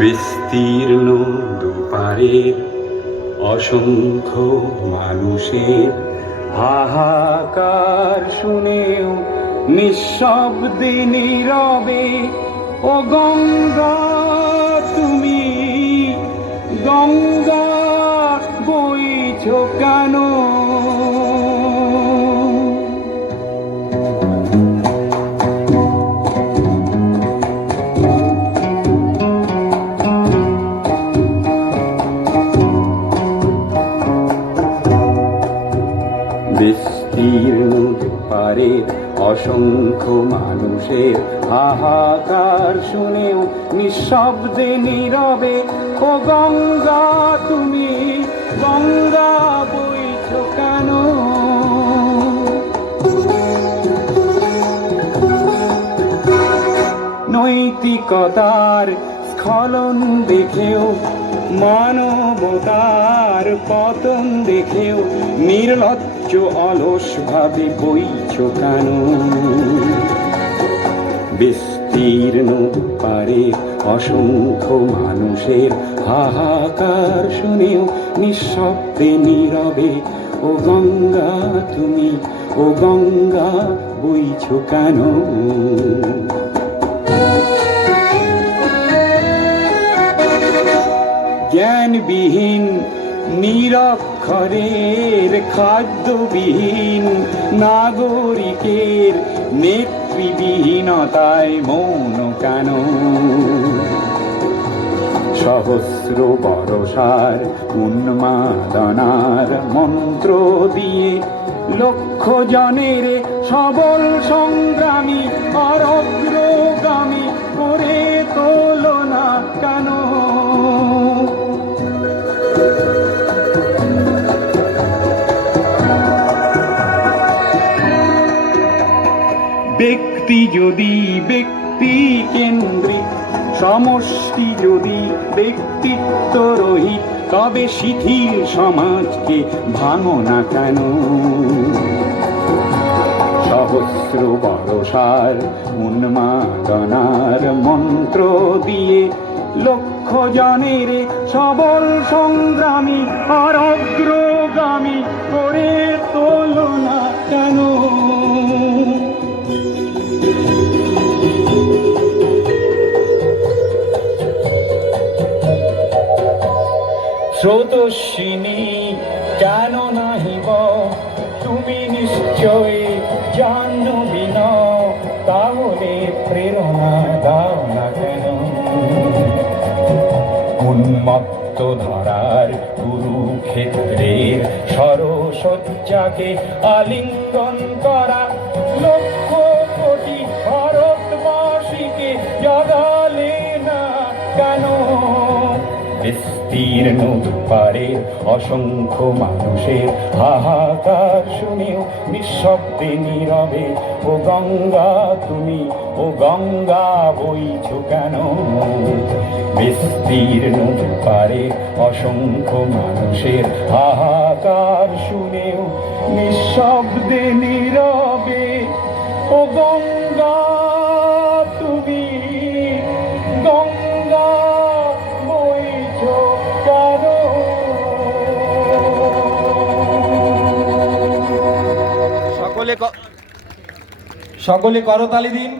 বিস্তীর্ণ দুপারের অসংখ্য মানুষের হাহাকার শুনেও নিঃশব্দে নীরবে ও গঙ্গা তুমি গঙ্গা বইছো কেন? বিস্তীর্ণ দুপারের অসংখ্য মানুষের হাহাকার শুনেও নিঃশব্দে নীরবে ও গঙ্গা তুমি গঙ্গা বইছো কেন? নৈতিকতার স্খলন দেখেও মানবতার পতন দেখেও নির্লজ্জ অলস ভাবে বইছো কেন? বিস্তীর্ণ পারে অসংখ্য মানুষের হাহাকার শুনেও নিঃশব্দে নীরবে ও গঙ্গা তুমি ও গঙ্গা বইছো কেন? জ্ঞানবিহীন নিরক্ষরের খাদ্যবিহীন নাগরিকের নেতৃবিহীনতায় মৌন কেন? সহস্র বরষার উন্মাদনার মন্ত্র দিয়ে লক্ষ জনের সবল সংগ্রামী আর অগ্রগামী করে তোলো না কেন? ব্যক্তি যদি ব্যক্তি কেন্দ্রিক, সমষ্টি যদি ব্যক্তিত্ব রহিত, তবে শিথিল সমাজকে ভাঙো না কেন? সহস্র বরষার উন্মাদনার মন্ত্র দিয়ে লক্ষ জনের সবল সংগ্রামী আর অগ্রগামী করে তোলো না কেন? স্রোতস্বিনী কেন নাহিব তুমি নিশ্চয় জাহ্নবী নও, তাহলে প্রেরণা দাও না কেন? উন্মত্ত ধারার কুরুক্ষেত্রের সরসজ্জাকে আলিঙ্গন করা লক্ষ কোটি ভারতবাসীকে জাগালে না কেন? বিস্তীর্ণ দুপারের অসংখ্য মানুষের হাহাকার শুনেও নিঃশব্দে নীরবে ও গঙ্গা তুমি ও গঙ্গা বইছো কেন? বিস্তীর্ণ দুপারের অসংখ্য মানুষের হাহাকার শুনেও নিঃশব্দে নীরবে ও গঙ্গা তুমি গঙ্গা বইছো কেন? সকলে করতালি দিন।